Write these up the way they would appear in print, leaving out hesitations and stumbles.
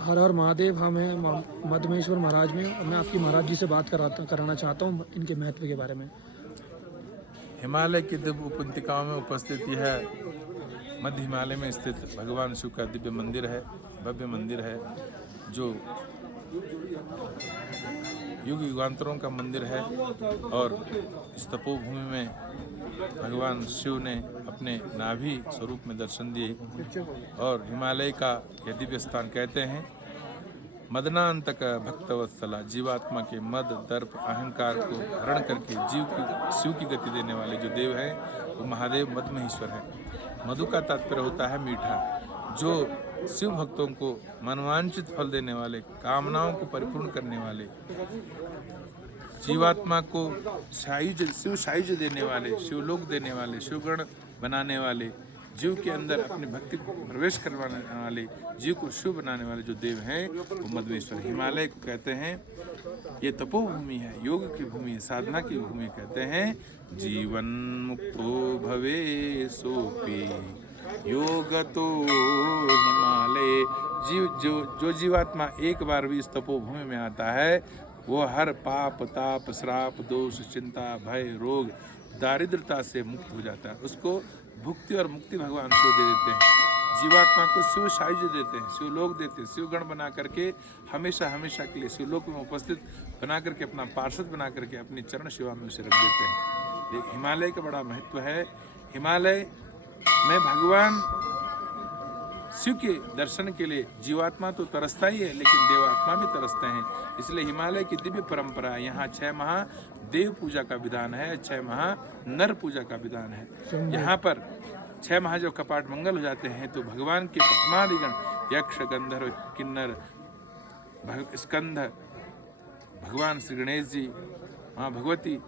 हर हर महादेव। हम हैं मधमेश्वर महाराज में और मैं आपकी महाराज जी से बात कराना चाहता हूँ इनके महत्व के बारे में। हिमालय की दिव्य उपत्यकाओं में उपस्थित यह मध्य हिमालय में स्थित भगवान शिव का दिव्य मंदिर है, भव्य मंदिर है, जो युग युगांतरों का मंदिर है। और इस तपोभूमि में भगवान शिव ने अपने नाभि स्वरूप में दर्शन दिए और हिमालय का यह दिव्य स्थान कहते हैं मदनांतक भक्तवत्सला, जीवात्मा के मद दर्प अहंकार को हरण करके शिव की गति देने वाले जो देव हैं वो महादेव मदमहेश्वर है। मधु का तात्पर्य होता है मीठा, जो शिव भक्तों को मनवांछित फल देने वाले, कामनाओं को परिपूर्ण करने वाले, जीवात्मा को शिव सायुज्य देने वाले, शिवलोक देने वाले, शिवगण बनाने वाले, जीव के अंदर अपनी भक्ति को प्रवेश करवाने वाले, जीव को शिव बनाने वाले जो देव हैं वो मधमेश्वर हिमालय को कहते हैं। ये तपोभूमि है, योग की भूमि है, साधना की भूमि कहते हैं। जीवन मुक्तो भवे सोपी योगतो हिमालय। जो जीवात्मा एक बार भी इस तपोभूमि में आता है वो हर पाप ताप श्राप दोष चिंता भय रोग दारिद्रता से मुक्त हो जाता है। उसको भुक्ति और मुक्ति भगवान शिव दे देते हैं। जीवात्मा को शिव सायुज्य देते हैं, शिवलोक देते हैं, शिवगण बना करके हमेशा हमेशा के लिए शिवलोक में उपस्थित बना करके अपना पार्षद बना करके अपनी चरण सेवा में उसे रख देते हैं। ये हिमालय का बड़ा महत्व है। हिमालय में भगवान शिव के दर्शन के लिए जीवात्मा तो तरसता ही है, लेकिन देवात्मा भी तरसते हैं। इसलिए हिमालय की दिव्य परंपरा, यहाँ 6 माह देव पूजा का विधान है, 6 माह नर पूजा का विधान है। यहाँ पर 6 माह जब कपाट मंगल हो जाते हैं तो भगवान के प्रथमादिगण यक्ष गंधर्व किन्नर स्कंध, भगवान श्री गणेश जी, माँ भगवती,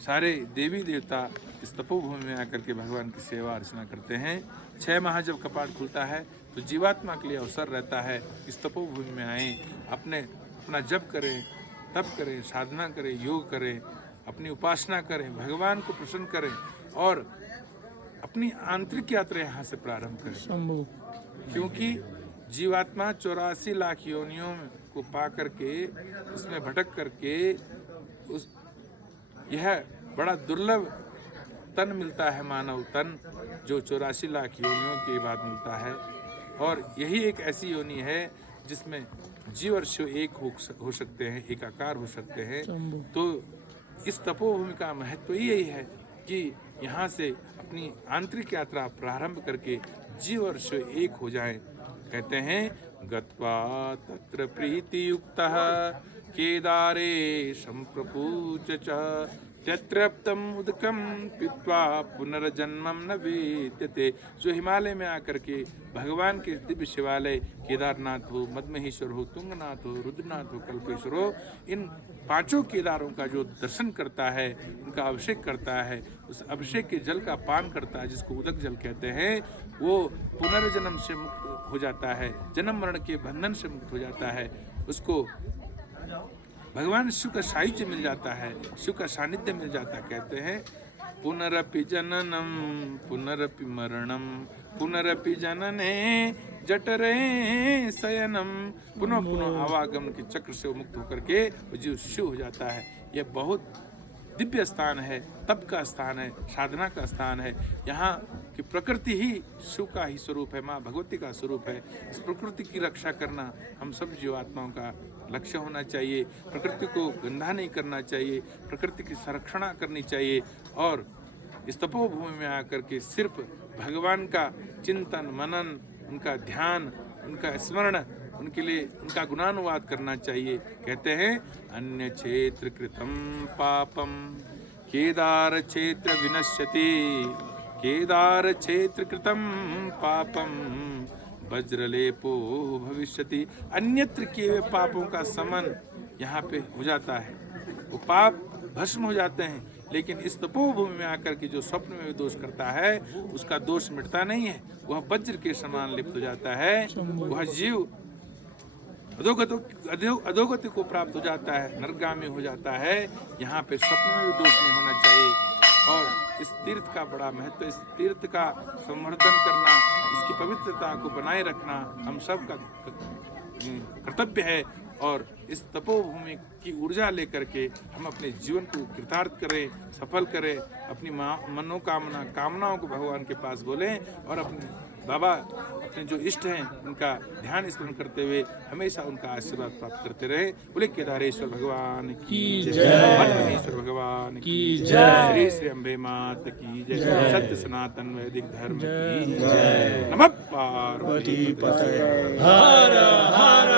सारे देवी देवता इस तपोभूमि में आकर के भगवान की सेवा अर्चना करते हैं। 6 माह जब कपाट खुलता है तो जीवात्मा के लिए अवसर रहता है इस तपोभूमि में आए, अपना जप करें, तप करें, साधना करें, योग करें, अपनी उपासना करें, भगवान को प्रसन्न करें और अपनी आंतरिक यात्रा यहाँ से प्रारंभ करें। क्योंकि जीवात्मा 84 लाख योनियों को पा करके उसमें भटक करके यह बड़ा दुर्लभ तन मिलता है, मानव तन, जो 84 लाख योनियों के बाद मिलता है। और यही एक ऐसी योनि है जिसमें जीव और शिव एक हो सकते हैं, एकाकार हो सकते हैं। तो इस तपोभूमि का महत्व ही यही है कि यहाँ से अपनी आंतरिक यात्रा प्रारंभ करके जीव और शिव एक हो जाएं। कहते हैं गत्वा तत्र प्रीति युक्तः केदारे संप्रपूज्य च तत्रप्तम उदकम पीत्वा पुनर्जन्मम न विद्यते। जो हिमालय में आकर के भगवान के दिव्य शिवालय केदारनाथ हो, मदमहेश्वर हो, तुंगनाथ हो, रुद्रनाथ हो, कल्पेश्वर हो, इन 5 केदारों का जो दर्शन करता है, उनका अभिषेक करता है, उस अभिषेक के जल का पान करता है, जिसको उदक जल कहते हैं, वो पुनर्जन्म से मुक्त हो जाता है, जन्म मरण के बंधन से मुक्त हो जाता है। उसको भगवान शिव का सायुज्य मिल जाता है, शिव का सानिध्य मिल जाता है। कहते हैं पुनरपि जननम पुनरपि मरणम पुनरपि जनने जठरे शयनम। पुनः पुनः आवागमन के चक्र से मुक्त होकर के जीव शिव हो जाता है। यह बहुत दिव्य स्थान है, तप का स्थान है, साधना का स्थान है। यहाँ की प्रकृति ही शिव का ही स्वरूप है, माँ भगवती का स्वरूप है। इस प्रकृति की रक्षा करना हम सब जीवात्माओं का लक्ष्य होना चाहिए। प्रकृति को गंदा नहीं करना चाहिए, प्रकृति की संरक्षण करनी चाहिए और इस तपोभूमि में आकर के सिर्फ भगवान का चिंतन मनन, उनका ध्यान, उनका स्मरण, उनके लिए उनका गुणानुवाद करना चाहिए। कहते हैं अन्य क्षेत्र कृतम पापम केदार क्षेत्र विनश्यति, केदार क्षेत्र कृतम पापम वज्रलेपो भविष्यति। अन्यत्र किए हुए पापों का समन यहाँ पे हो जाता है, वो पाप भस्म हो जाते हैं। लेकिन इस तपोभूमि में आकर के जो स्वप्न में दोष करता है उसका दोष मिटता नहीं है, वह वज्र के समान लिप्त हो जाता है। वह जीव अधोगति को प्राप्त हो जाता है, नरगामी हो जाता है। यहाँ पे स्वप्न में भी दोष नहीं होना चाहिए। और इस तीर्थ का बड़ा महत्व, इस तीर्थ का संवर्धन करना, इसकी पवित्रता को बनाए रखना हम सब का कर्तव्य है। और इस तपोभूमि की ऊर्जा लेकर के हम अपने जीवन को कृतार्थ करें, सफल करें, अपनी कामनाओं को भगवान के पास बोलें और अपने बाबा अपने जो इष्ट हैं उनका ध्यान स्मरण करते हुए हमेशा उनका आशीर्वाद प्राप्त करते रहे। बोले केदारेश्वर भगवान की जय, मणिमहेश्वर भगवान की जय, श्री श्री अम्बे मात की जय, सत्य सनातन वैदिक धर्म की जय। नमः पार्वती पतये। हर हर